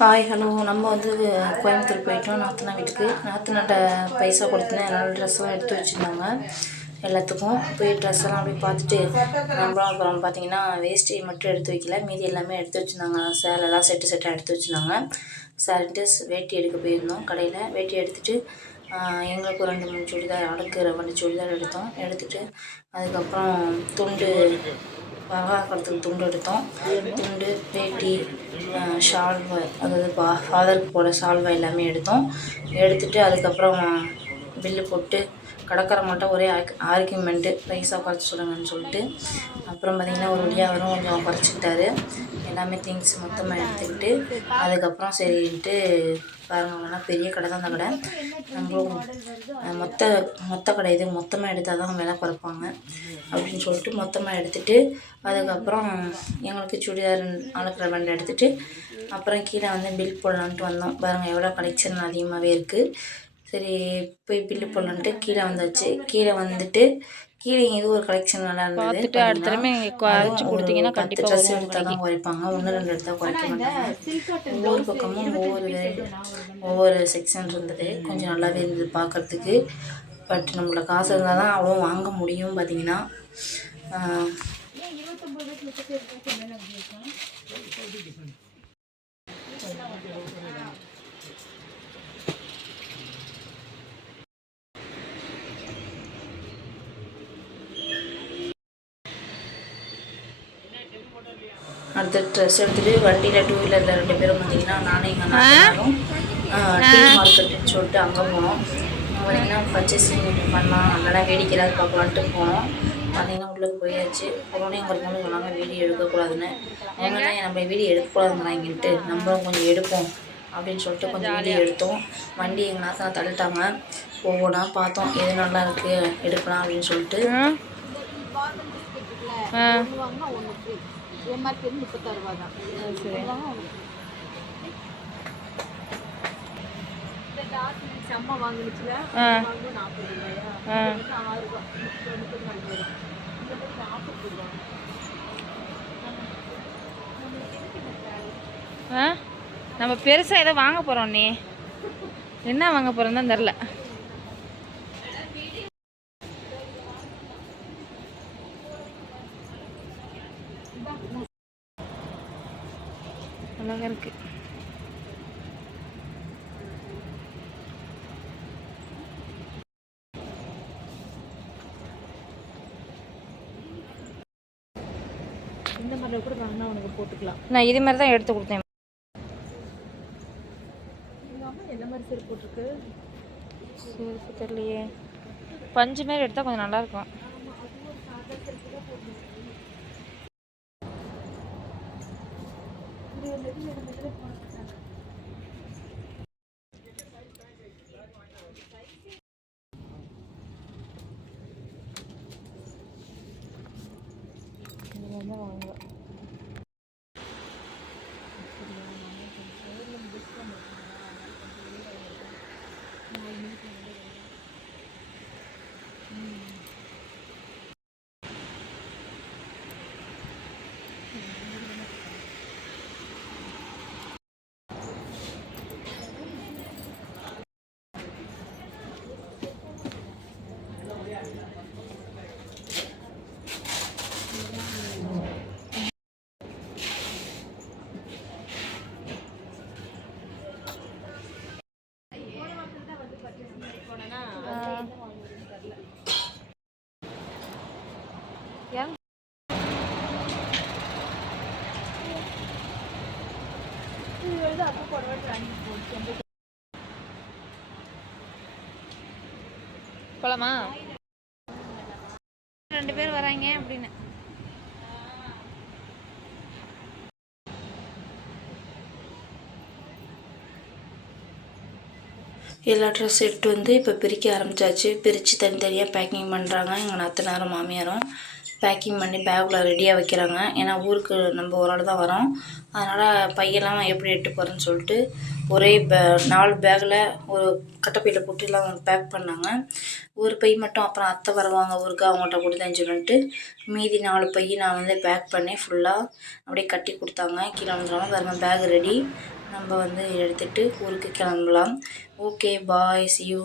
Hi hello. நம்ம கோயம்புத்தூர் போயிட்டோம் நாத்தனா வீட்டுக்கு. நாத்தனாட்ட பைசா கொடுத்தேன். அதனால் ட்ரெஸ்ஸெல்லாம் எடுத்து வச்சுருந்தாங்க. எல்லாத்துக்கும் போய் ட்ரெஸ்ஸெல்லாம் அப்படியே பார்த்துட்டு நம்மளும் அப்புறம் பார்த்திங்கன்னா வேஷ்டி மட்டும் எடுத்து வைக்கல, மீதி எல்லாமே எடுத்து வச்சுருந்தாங்க. சேலைலாம் செட்டாக எடுத்து வச்சுருந்தாங்க. சரின்ட்டு வேட்டி எடுக்க போயிருந்தோம் கடையில். வேட்டி எடுத்துகிட்டு எங்களுக்கு ஒரு 2-3 சுடிதார், ஆளுக்கு 2 சுடிதார் எடுத்துகிட்டு அதுக்கப்புறம் துண்டு பலகாரத்துக்கு துண்டு எடுத்தோம். துண்டு, வேட்டி, ஷால்வை, அதாவது ஃபாதருக்கு போட ஷால்வை எல்லாமே எடுத்துகிட்டு அதுக்கப்புறம் பில்லு போட்டு கடைக்காரம்மாட்ட ஒரே ஆர்கியூமெண்ட்டு, பைசா குறைச்சி சொல்லுங்கன்னு சொல்லிட்டு. அப்புறம் பார்த்திங்கன்னா ஒரு வழியாக அவரும் கொஞ்சம் குறைச்சிக்கிட்டாரு. எல்லாமே திங்ஸ் மொத்தமாக எடுத்துக்கிட்டு அதுக்கப்புறம் சரின்ட்டு பாருங்கன்னா பெரிய கடை தான். அந்த கடை நம்மளும் மொத்த கடை இது, மொத்தமாக எடுத்தால் தான் விலை குறைப்பாங்க அப்படின்னு சொல்லிட்டு மொத்தமாக எடுத்துகிட்டு அதுக்கப்புறம் எங்களுக்கு சுடிதார் ஆளுக்கு 2 எடுத்துகிட்டு அப்புறம் கீழே பில் போடலான்ட்டு வந்தோம். பாருங்கள் எவ்வளோ கலெக்ஷன் அதிகமாகவே இருக்குது. சரி போய் பில்லு போடலான்ட்டு கீழே வந்தாச்சு. கீழே வந்துட்டு கீழே இது ஒரு கலெக்ஷன் நல்லா இருந்தது. ஒரு 10 ட்ரெஸ் எடுத்தால் தான் குறைப்பாங்க, 1-2 எடுத்தால் குறைக்க மாட்டாங்க. ஒவ்வொரு பக்கமும் ஒவ்வொரு செக்ஷன் இருந்தது. கொஞ்சம் நல்லாவே இருந்தது பார்க்குறதுக்கு. பட் நம்மளோட காசு இருந்தால் தான் அவ்வளோ வாங்க முடியும். பார்த்திங்கன்னா அடுத்த ட்ரெஸ் எடுத்துகிட்டு வண்டியில் 2 வீலரில் 2 பேரும் பார்த்திங்கன்னா நானும் எங்கள் அண்ணாரும் டீ மார்க்கெட்டுன்னு சொல்லிட்டு அங்கே போனோம். பார்த்திங்கன்னா பர்ச்சேசிங் பண்ணலாம், நல்லா வேடிக்கைலாம் பார்க்கலான்ட்டு போனோம். பார்த்திங்கன்னா உள்ளே போயாச்சு. போனோடனே எங்களுக்கு சொன்னாங்க வீடியோ எடுக்கக்கூடாதுன்னு. அவங்க தான் நம்ம வீடியோ எடுக்கக்கூடாதுங்கிறாங்கன்ட்டு நம்மளும் கொஞ்சம் எடுப்போம் அப்படின்னு சொல்லிட்டு கொஞ்சம் வீடியோ எடுத்தோம். வண்டி எங்கள் நாத்தனா தள்ளிட்டாங்க. ஒவ்வொன்றா பார்த்தோம், எது நல்லா இருக்குது எடுக்கலாம் அப்படின்னு சொல்லிட்டு. MRP 36 ரூபா தான். செம்ம வாங்கினுச்சுல, 40 ரூபாயா, 6 ரூபா, 34 ரூபா. நம்ம பெருசாக ஏதோ வாங்க போகிறோம். நீ என்ன வாங்க போகிறோம் தான் தெரில. அழகாக இருக்குது. இந்த மாதிரி கூட வாங்கினா உனக்கு போட்டுக்கலாம். நான் இது மாதிரி தான் எடுத்து கொடுத்தேன். என்ன மாதிரி செருப்பு போட்டிருக்கு? செருப்பு தெரியலையே. பஞ்சு மாரி எடுத்தால் கொஞ்சம் நல்லாயிருக்கும். வாங்குவேன். போலாமா? 2 பேர் வராங்க அப்படின்னு. எல்லா ட்ரெஸ் எடுத்து இப்போ பிரிக்க ஆரம்பித்தாச்சு. பிரித்து தனித்தனியாக பேக்கிங் பண்ணுறாங்க. எங்கள் நாத்தனாரும் மாமியாரும் பேக்கிங் பண்ணி பேக்கில் ரெடியாக வைக்கிறாங்க. ஏன்னா ஊருக்கு நம்ம ஒரு ஆள் தான் வரோம். அதனால் பையெல்லாம் எப்படி எட்டு போகிறேன்னு சொல்லிட்டு ஒரே 4 பேக்கில் ஒரு கட்டைப்பையில் போட்டு எல்லாம் பேக் பண்ணாங்க. ஒரு பை மட்டும் அப்புறம் அத்தை வருவாங்க ஊருக்கு, அவங்கள்ட்ட கொடுத்தேன்னு சொல்லிட்டு மீதி 4 பை நான் பேக் பண்ணி ஃபுல்லாக அப்படியே கட்டி கொடுத்தாங்க. கீழே வந்துடுவாங்க பாருங்கள், பேக் ரெடி. நம்ம வந்து எடுத்துகிட்டு ஊருக்கு கிளம்பலாம். Okay bye, see you.